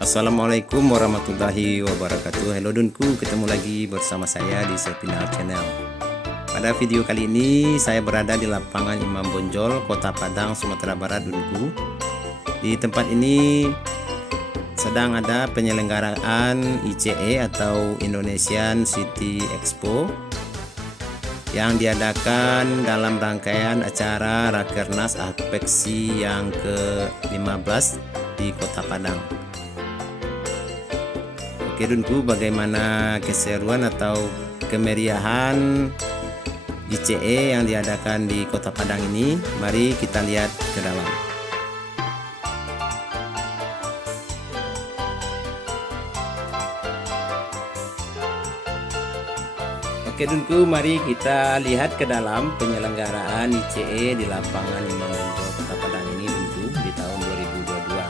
Assalamualaikum warahmatullahi wabarakatuh. Halo Dunku, ketemu lagi bersama saya di Sepinal Channel. Pada video kali ini saya berada di lapangan Imam Bonjol, Kota Padang, Sumatera Barat, Dunku. Di tempat ini sedang ada penyelenggaraan ICE atau Indonesian City Expo yang diadakan dalam rangkaian acara Rakernas Apeksi yang ke-15 di Kota Padang. Oke Dunku, bagaimana keseruan atau kemeriahan ICE yang diadakan di Kota Padang ini? Mari kita lihat ke dalam. Oke Dunku, mari kita lihat ke dalam penyelenggaraan ICE di lapangan Imam Bonjol Kota Padang ini Dunku di tahun 2022.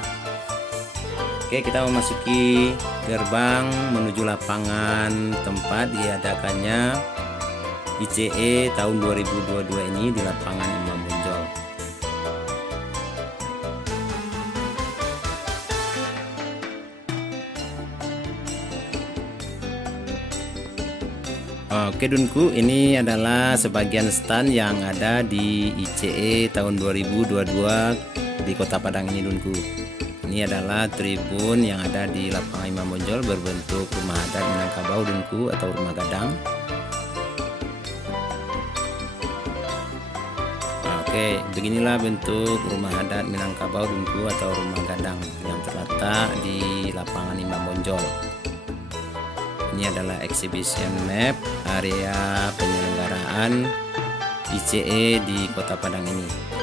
Oke, kita memasuki gerbang menuju lapangan tempat diadakannya ICE tahun 2022 ini di lapangan Imam Bonjol. Oke Dunku, ini adalah sebagian stand yang ada di ICE tahun 2022 di Kota Padang ini Dunku. Ini adalah tribun yang ada di lapangan Imam Bonjol berbentuk rumah adat Minangkabau Dunku atau rumah gadang. Oke, beginilah bentuk rumah adat Minangkabau Dunku atau rumah gadang yang terletak di lapangan Imam Bonjol. Ini adalah exhibition map area penyelenggaraan ICE di Kota Padang ini.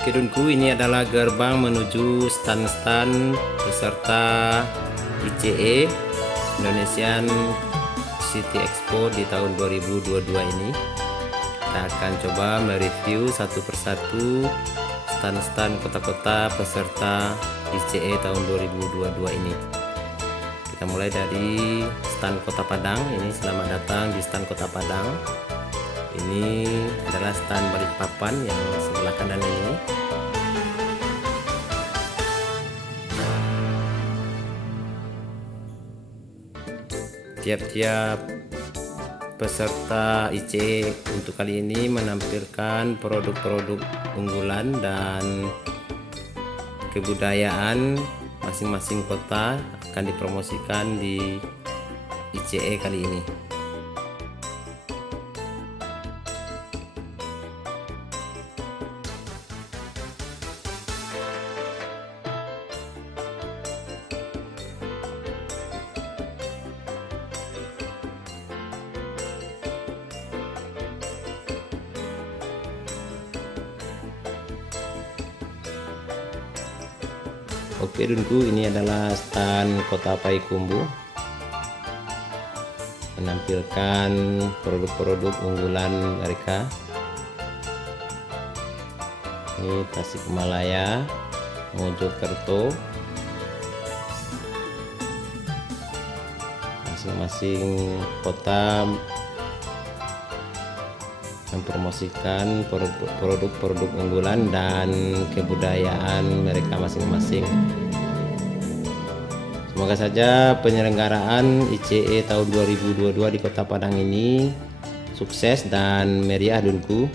Oke Dunku, ini adalah gerbang menuju stand-stand peserta ICE Indonesian City Expo di tahun 2022 ini. Kita akan coba mereview satu persatu stand-stand kota-kota peserta ICE tahun 2022 ini. Kita mulai dari stand Kota Padang. Ini selamat datang di stand Kota Padang. Ini adalah stand Balikpapan yang sebelah kanan ini. Tiap-tiap peserta ICE untuk kali ini menampilkan produk-produk unggulan dan kebudayaan masing-masing kota akan dipromosikan di ICE kali ini. Oke Dunku, ini adalah stand Kota Payakumbuh menampilkan produk-produk unggulan mereka. Ini Tasikmalaya, Mojokerto, masing-masing kota mempromosikan produk-produk unggulan dan kebudayaan mereka masing-masing. Semoga saja penyelenggaraan ICE tahun 2022 di Kota Padang ini sukses dan meriah Dunku,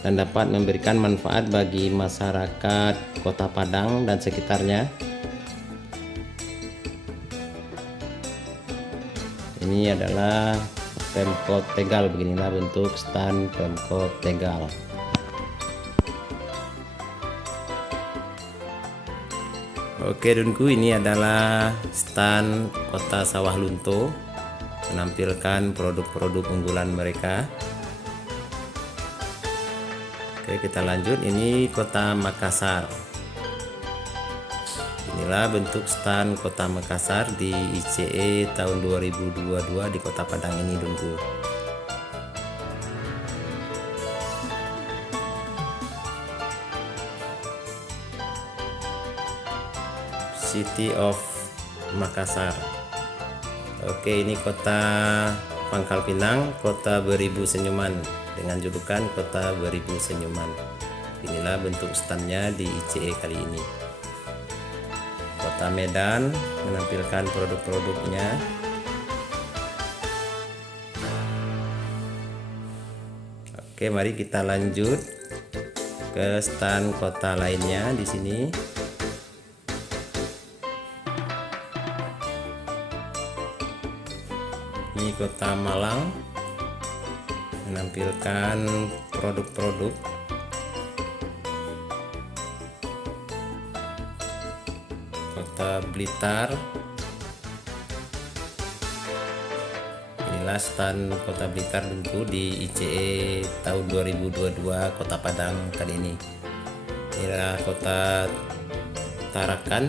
dan dapat memberikan manfaat bagi masyarakat Kota Padang dan sekitarnya. Ini adalah Pemkot Tegal, beginilah bentuk stand Pemkot Tegal. Oke Dunku, ini adalah stand Kota Sawah Lunto menampilkan produk-produk unggulan mereka. Oke, kita lanjut. Ini Kota Makassar. Inilah bentuk stand Kota Makassar di ICE tahun 2022 di Kota Padang ini Dunku. City of Makassar. Oke, ini Kota Pangkal Pinang, Kota Beribu Senyuman. dengan julukan Kota Beribu Senyuman. Inilah bentuk standnya di ICE kali ini. Kota Medan menampilkan produk-produknya. Oke, mari kita lanjut ke stand kota lainnya di sini. Ini Kota Malang menampilkan produk-produk. Kota Blitar, inilah stand Kota Blitar tentu di ICE tahun 2022 Kota Padang kali ini. Inilah Kota Tarakan.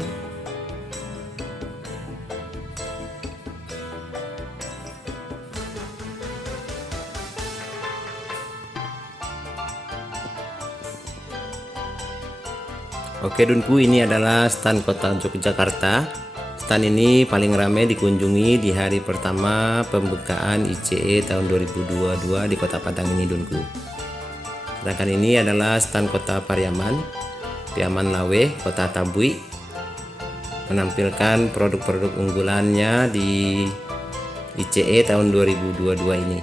Oke Dunku, ini adalah stand Kota Yogyakarta. Stand ini paling ramai dikunjungi di hari pertama pembukaan ICE tahun 2022 di Kota Padang ini Dunku. Sedangkan ini adalah stand Kota Pariaman, Piaman Lawe, Kota Tabui, menampilkan produk-produk unggulannya di ICE tahun 2022 ini.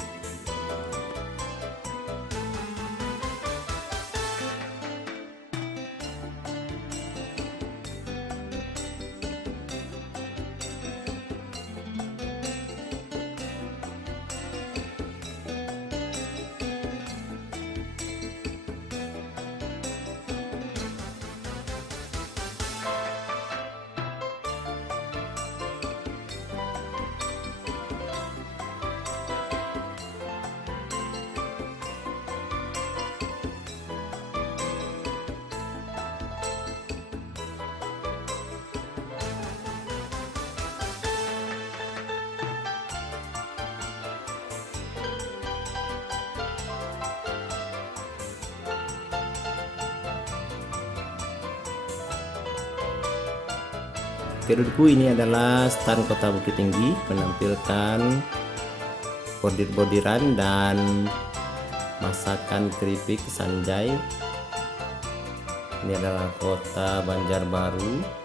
Kedudukku, ini adalah stand Kota Bukit Tinggi menampilkan bordir-bordiran dan masakan keripik sanjay. Ini adalah Kota Banjarbaru.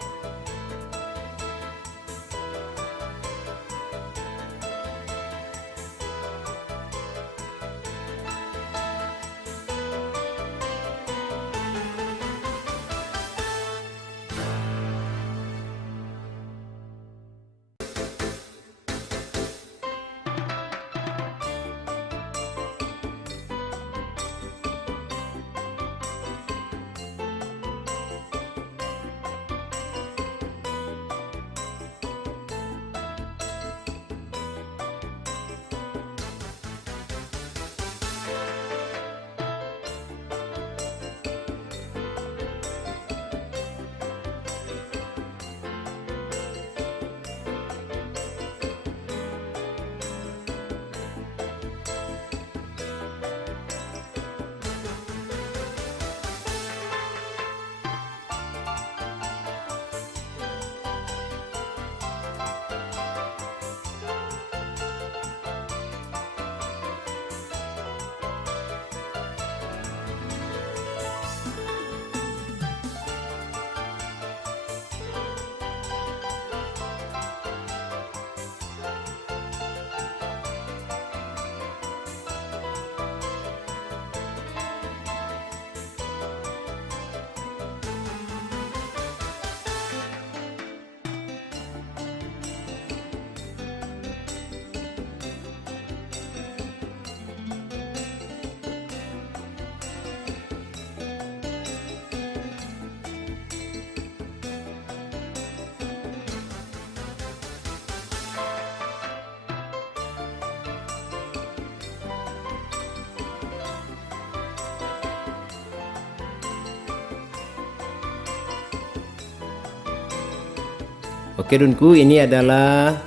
Oke Dunku, ini adalah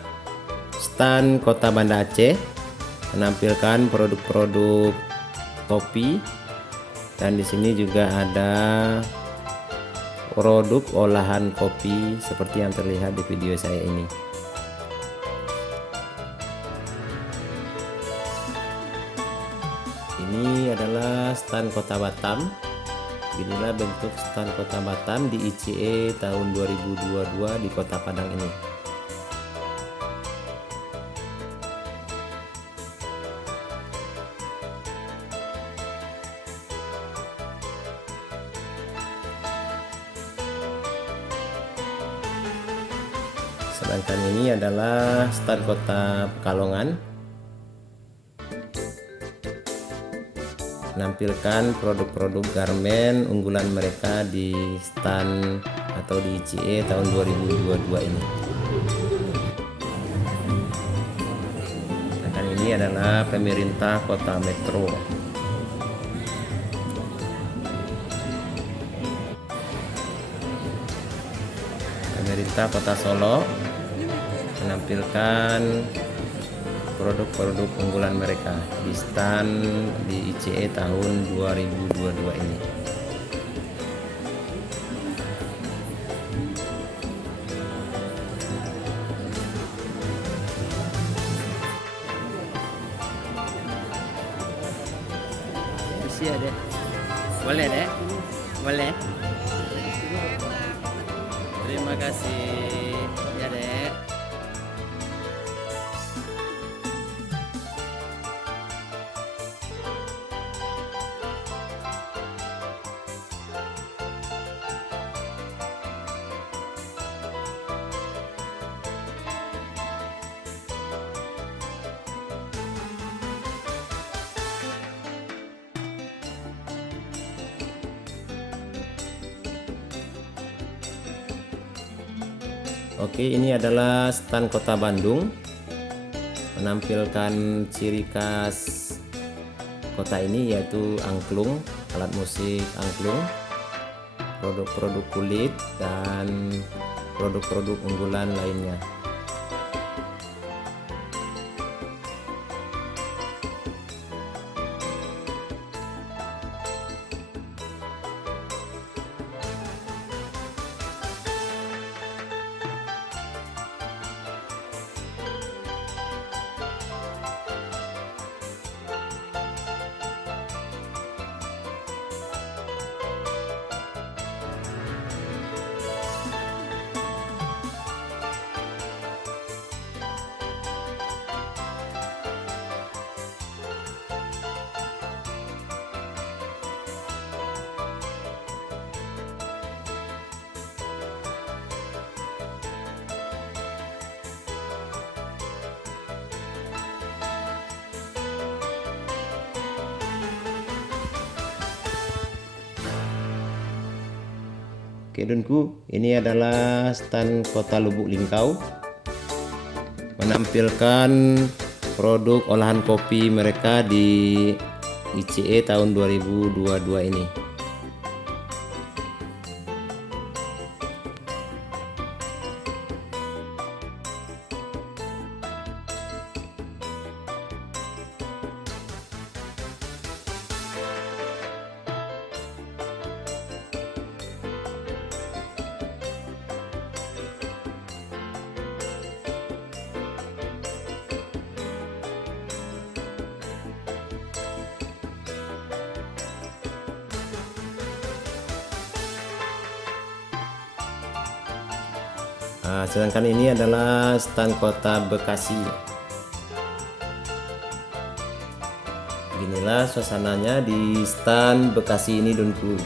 stand Kota Banda Aceh menampilkan produk-produk topi, dan di sini juga ada produk olahan kopi seperti yang terlihat di video saya ini. Ini adalah stand Kota Batam. Inilah bentuk stand Kota Batam di ICE tahun 2022 di Kota Padang ini. Sedangkan ini adalah stand Kota Pekalongan, menampilkan produk-produk garmen unggulan mereka di stand atau di ICE tahun 2022 ini. Sedangkan ini adalah pemerintah Kota Metro. Pemerintah Kota Solo menampilkan produk-produk unggulan mereka di stand di ICE tahun 2022 ini. Iya deh, boleh deh, boleh. Terima kasih ya dek. Oke, ini adalah stand Kota Bandung, menampilkan ciri khas kota ini yaitu angklung, alat musik angklung, produk-produk kulit, dan produk-produk unggulan lainnya. Oke Dunku, ini adalah stand Kota Lubuk Linggau, menampilkan produk olahan kopi mereka di ICE tahun 2022 ini. Nah, sedangkan ini adalah stand Kota Bekasi. Inilah suasananya di stand Bekasi ini Dunku.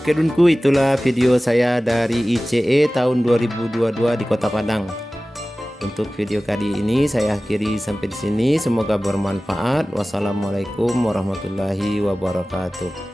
Oke Dunku, itulah video saya dari ICE tahun 2022 di Kota Padang. Untuk video kali ini saya akhiri sampai di sini. Semoga bermanfaat. Wassalamualaikum warahmatullahi wabarakatuh.